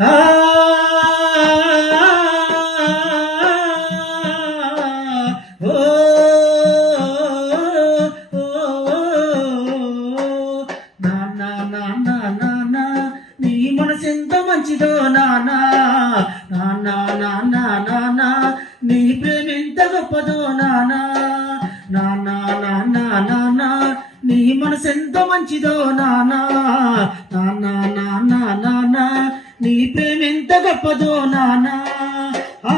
ఆ ఓ నాన్న నాన్న నాన్న నీ మనసెంత మంచిదో నాన్న నాన్న నాన్న నాన్న నీ ప్రేమ ఎంత గొప్పదో నాన్న నాన్న నాన్న నాన్న నీ మనసెంత మంచిదో నాన్న నాన్న నాన్న నాన్న నీ ప్రేమ ఎంత గొప్పదో నాన్న ఆ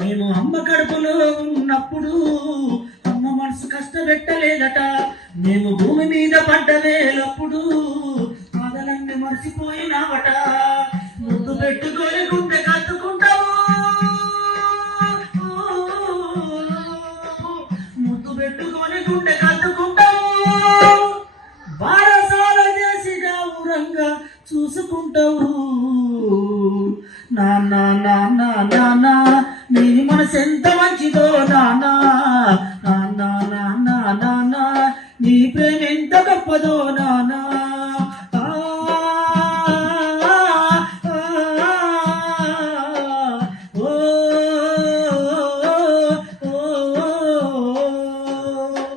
మేము అమ్మ కడుపులో ఉన్నప్పుడు అమ్మ మనసు కష్టపెట్టలేదట మేము భూమి మీద పంట వేలప్పుడు బాధలన్నీ మర్చిపోయినావట ముద్దు పెట్టుకొని గుండె కత్తుకుంటావు ముద్దు పెట్టుకొని గుండె కత్తుకుంటావు బారసాల చేసిగా ఊరంగా చూసుకుంటావు నాన్న నాన్న నాన్న నీ మనసు ఎంత మంచిదో నాన్న